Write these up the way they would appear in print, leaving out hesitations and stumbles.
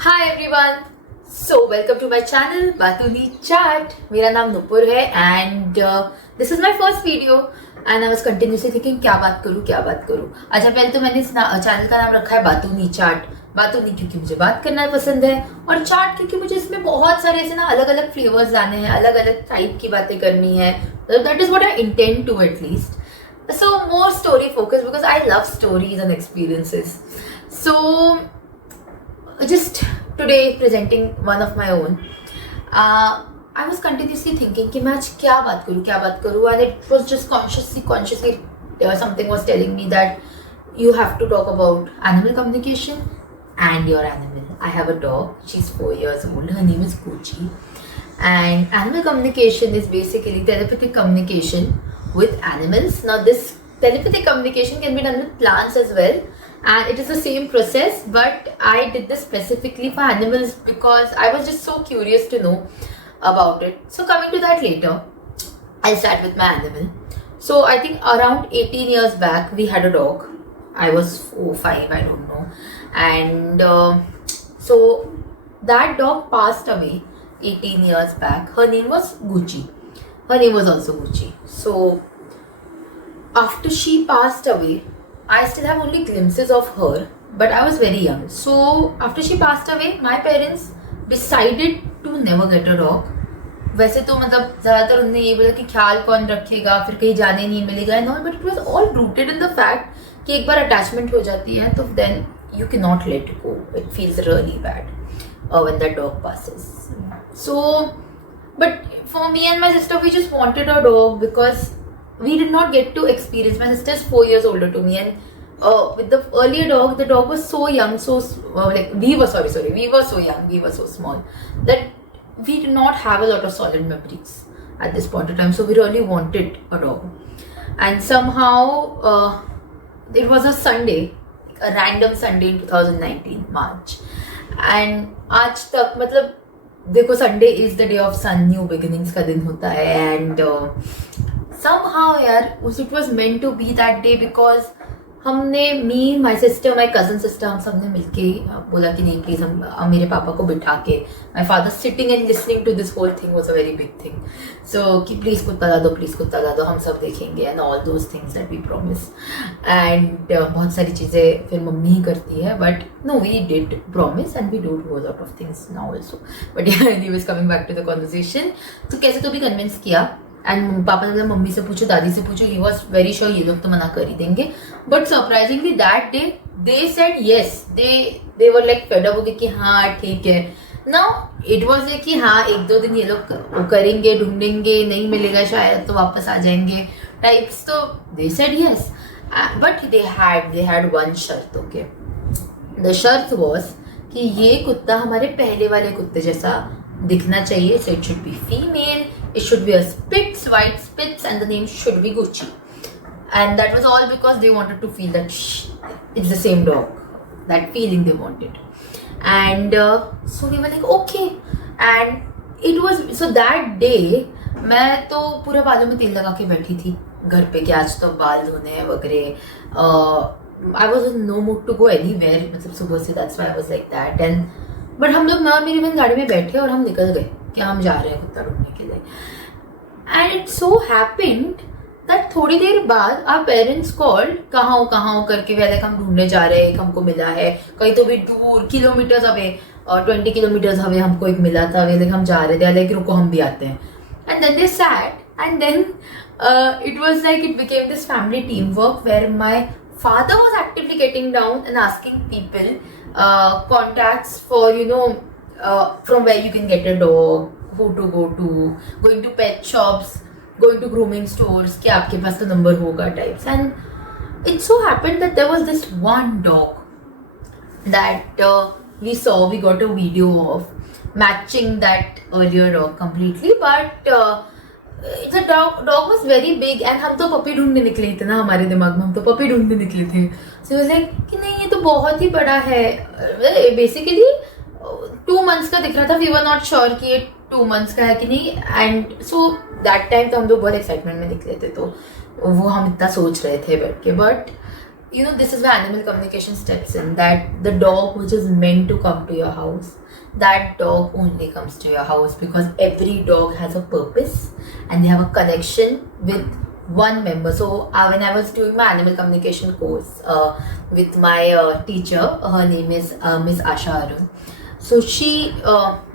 Hi everyone, so welcome to my channel बातूनी chat. मेरा नाम नुपुर है and this is my first video and I was continuously thinking क्या बात करूं। अच्छा, पहले तो मैंने इस चैनल का नाम रखा है बातूनी चैट। बातूनी क्योंकि मुझे बात करना पसंद है और चाट क्योंकि मुझे इसमें बहुत सारे ऐसे ना अलग अलग फ्लेवर्स लाने हैं, अलग अलग टाइप की बातें करनी है। That is what I intend to at least. So more story focus because I love stories and experiences. So just today presenting one of my own. I was continuously thinking कि मैं आज क्या बात करूँ and it was just consciously something was telling me that you have to talk about animal communication and your animal. I have a dog, she's 4 years old, her name is Gucci, and animal communication is basically telepathic communication with animals. Now this telepathic communication can be done with plants as well, and it is the same process, but I did this specifically for animals because I was just so curious to know about it. So coming to that later, I'll start with my animal. So I think around 18 years back we had a dog. I was 4, 5, I don't know, and so that dog passed away 18 years back. Her name was Gucci. Her name was also Gucci. So after she passed away, I still have only glimpses of her, but I was very young. So after she passed away, my parents decided to never get a dog. वैसे तो मतलब ज़्यादातर उन्होंने ये बोला कि ख्याल कौन रखेगा, फिर कहीं जाने नहीं मिलेगा and all, but it was all rooted in the fact कि एक बार अटैचमेंट हो जाती है तो then you can not let go. It feels really bad when that dog passes. So but for me and my sister we just wanted a dog because we did not get to experience. My sister is 4 years older to me, and with the earlier dog, the dog was so young, like we were so young, we were so small that we did not have a lot of solid memories at this point of time. So we really wanted a dog, and somehow it was a Sunday, a random Sunday in 2019 March, and आज तक मतलब देखो Sunday is the day of sun, new beginnings का दिन होता है, and somehow यार it was meant to be that day because हमने my sister, my cousin sister, हम सब ने मिलके बोला कि नहीं प्लीज हम मेरे पापा को बिठा के, my father sitting and listening to this whole thing was a very big thing. So कि प्लीज कुत्ता ला दो हम सब देखेंगे and all those things that we promise. And बहुत सारी चीज़ें फिर मम्मी ही करती है, but no, we did promise and we do a lot of things now also. But yeah, anyways, coming back to the conversation, तो कैसे तो भी convince किया एंड पापा ने बोला मम्मी से पूछो, दादी से पूछो. ही वॉज वेरी श्योर ये लोग तो मना कर ही देंगे, but surprisingly that day they said yes. They were like fed up हो गए कि हाँ ठीक है. नाउ इट वॉज लाइक कि हाँ 1-2 दिन ये लोग करेंगे, ढूंढेंगे, नहीं मिलेगा शायद तो वापस आ जाएंगे टाइप्स. तो they said yes, but they had one शर्त. ओके, द शर्त वॉज कि ये कुत्ता हमारे पहले वाले कुत्ते जैसा दिखना चाहिए. So it should be female, it should be a Spitz, white Spitz, and the name should be Gucci. And that was all because they wanted to feel that it's the same dog, that feeling they wanted. And so we were like okay, and it was so that day मैं तो पूरा बालों में तेल लगा के बैठी थी घर पे कि आज तो बाल धोने हैं वगैरह. I was in no mood to go anywhere, मतलब सुबह से. that's why I was like that. And but हम लोग ना मेरी बहन गाड़ी में बैठे और हम निकल गए कि हम जा रहे हैं कुत्ता ढूंढने के लिए. And it so happened that थोड़ी देर बाद आवर पेरेंट्स कॉल्ड, कहाँ हो करके. वे लाइक हम ढूंढने जा रहे हैं, हमको मिला है कहीं तो भी दूर, किलोमीटर्स अवे, 20 किलोमीटर्स अवे हमको एक मिला था. वे लाइक हम जा रहे थे, लाइक रुको हम भी आते हैं. And then they sat and then it was like it became this family team work where my father was actively getting down and asking people contacts for from where you can get a dog, who to go to, going to pet shops, going to grooming stores कि आपके पास तो number होगा types. And it so happened that there was this one dog that we got a video of matching that earlier dog completely, but the dog was very big and हम तो puppy ढूंढने निकले थे ना, हमारे दिमाग में हम तो पपी ढूंढने निकले थे. So it was like कि नहीं ये तो बहुत ही बड़ा है. बेसिकली 2 months का दिख रहा था. वी वर नॉट श्योर कि ये 2 months का है कि नहीं. एंड सो दैट टाइम तो हम लोग बहुत एक्साइटमेंट में निकले थे, तो वो हम इतना सोच रहे थे बैठ के. But this is where animal communication steps in, that the dog which is meant to come to your house, that dog only comes to your house because every dog has a purpose and they have a connection with one member. So when I was doing my animal communication course with my teacher, her name is Miss Asha Arun. So she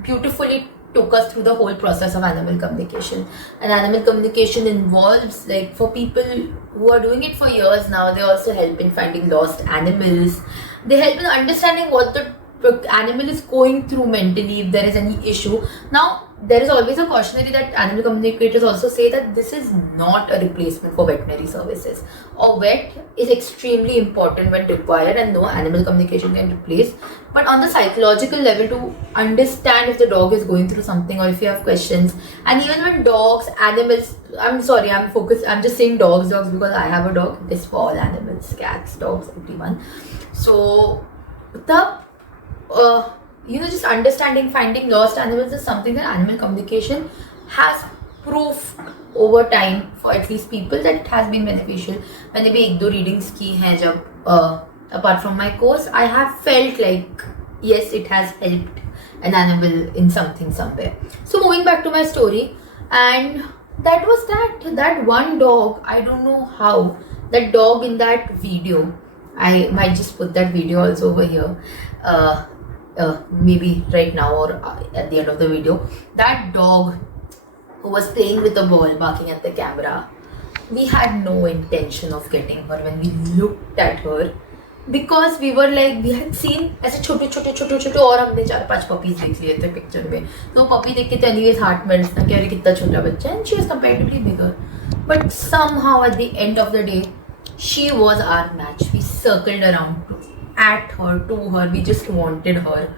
beautifully took us through the whole process of animal communication. And animal communication involves, like, for people who are doing it for years now, they also help in finding lost animals. They help in understanding what the animal is going through mentally, if there is any issue. Now, there is always a cautionary that animal communicators also say that this is not a replacement for veterinary services. A vet is extremely important when required, and no animal communication can replace. But on the psychological level, to understand if the dog is going through something or if you have questions, and even when dogs, animals, I'm just saying dogs because I have a dog. It is for all animals, cats, dogs, everyone. So the just understanding, finding lost animals is something that animal communication has proved over time for at least people that it has been beneficial. मैंने भी एक दो readings की हैं जब apart from my course, I have felt like yes, it has helped an animal in something somewhere. So moving back to my story, and that was that one dog. I don't know how that dog in that video. I might just put that video also over here. Maybe right now or at the end of the video, that dog who was playing with the ball, barking at the camera, we had no intention of getting her when we looked at her, because we were like, we had seen ऐसे छोटे छोटे और हमने 4-5 puppies देख लिए थे picture में, तो puppy देख के तो anyways heart melts ना कि अरे कितना छोटा बच्चा है, and she was comparatively bigger, but somehow at the end of the day she was our match. We circled around at her, to her, we just wanted her.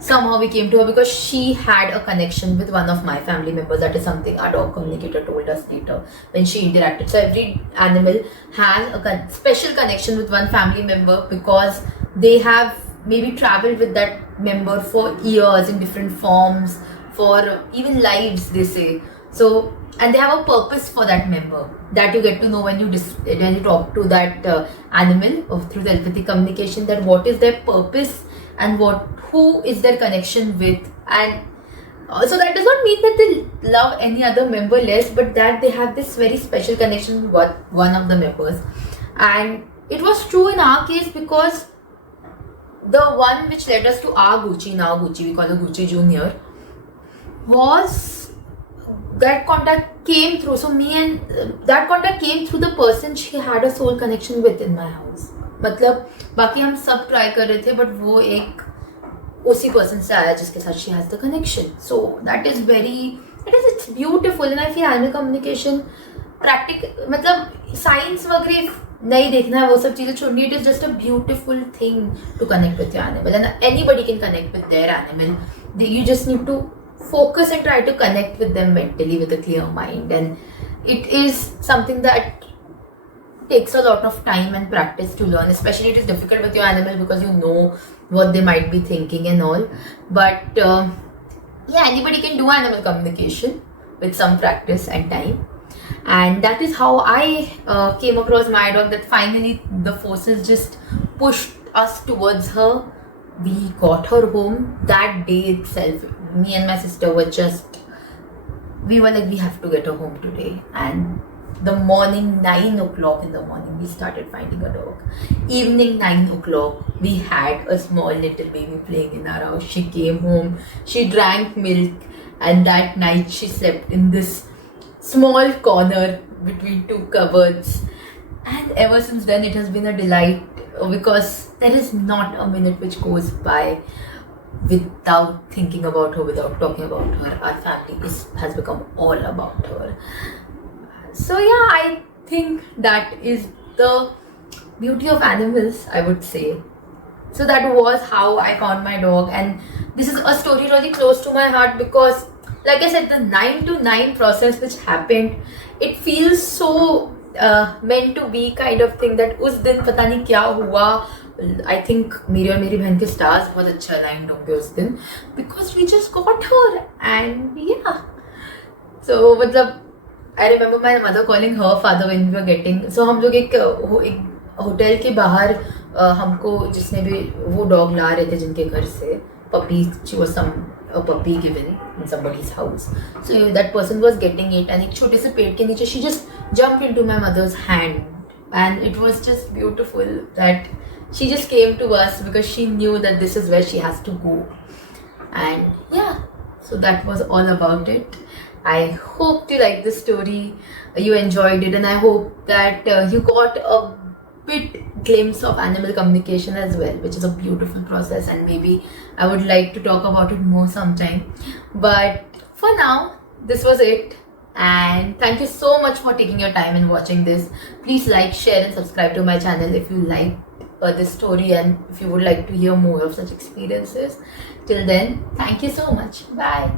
Somehow we came to her because she had a connection with one of my family members. That is something our dog communicator told us later when she interacted. So every animal has a special connection with one family member because they have maybe traveled with that member for years in different forms, for even lives, they say. So, and they have a purpose for that member that you get to know when you talk to that animal through telepathic communication, that what is their purpose and who is their connection with. And so that does not mean that they love any other member less, but that they have this very special connection with one of the members. And it was true in our case because the one which led us to our Gucci, now Gucci, we call her Gucci Junior, was that contact came through. So that contact came through the person she had a soul connection with in my house. मतलब बाकी हम सब try कर रहे थे, but वो एक उसी person से आया जिसके साथ she has the connection. So it's beautiful, and I feel animal communication practical, मतलब science वगैरह नहीं देखना है, वो सब चीजें छोड़नी. It is just a beautiful thing to connect with your animal, and anybody can connect with their animal. You just need to focus and try to connect with them mentally with a clear mind, and it is something that takes a lot of time and practice to learn. Especially it is difficult with your animal because you know what they might be thinking and all, but anybody can do animal communication with some practice and time. And that is how I came across my dog, that finally the forces just pushed us towards her. We got her home that day itself. Me and my sister we were like, we have to get her home today. And the morning, 9 o'clock in the morning, we started finding a dog. Evening 9 o'clock, we had a small little baby playing in our house. She came home, she drank milk, and that night she slept in this small corner between two cupboards. And ever since then, it has been a delight, because there is not a minute which goes by without thinking about her, without talking about her. Our family has become all about her. So I think that is the beauty of animals, I would say. So that was how I found my dog, and this is a story really close to my heart because, like I said, the 9 to 9 process which happened, it feels so meant to be kind of thing, that उस दिन पता नहीं क्या हुआ. I think मेरी और मेरी बहन के stars बहुत अच्छा aligned होंगे उस दिन, because we just got her. And so I remember my mother calling her father when we were getting, so हम लोग एक होटल के बाहर हमको जिसने भी वो डॉग ला रहे थे जिनके घर से puppy, she was some puppy given in somebody's house, so that person was getting it and एक छोटे से पेड़ के नीचे she just jump into my mother's hand and it was just beautiful that she just came to us because she knew that this is where she has to go. And yeah, so that was all about it. I hope you like this story, you enjoyed it, and I hope that you got a bit glimpse of animal communication as well, which is a beautiful process, and maybe I would like to talk about it more sometime. But for now, this was it. And thank you so much for taking your time and watching this. Please like, share and subscribe to my channel if you like this story and if you would like to hear more of such experiences. Till then, thank you so much. Bye.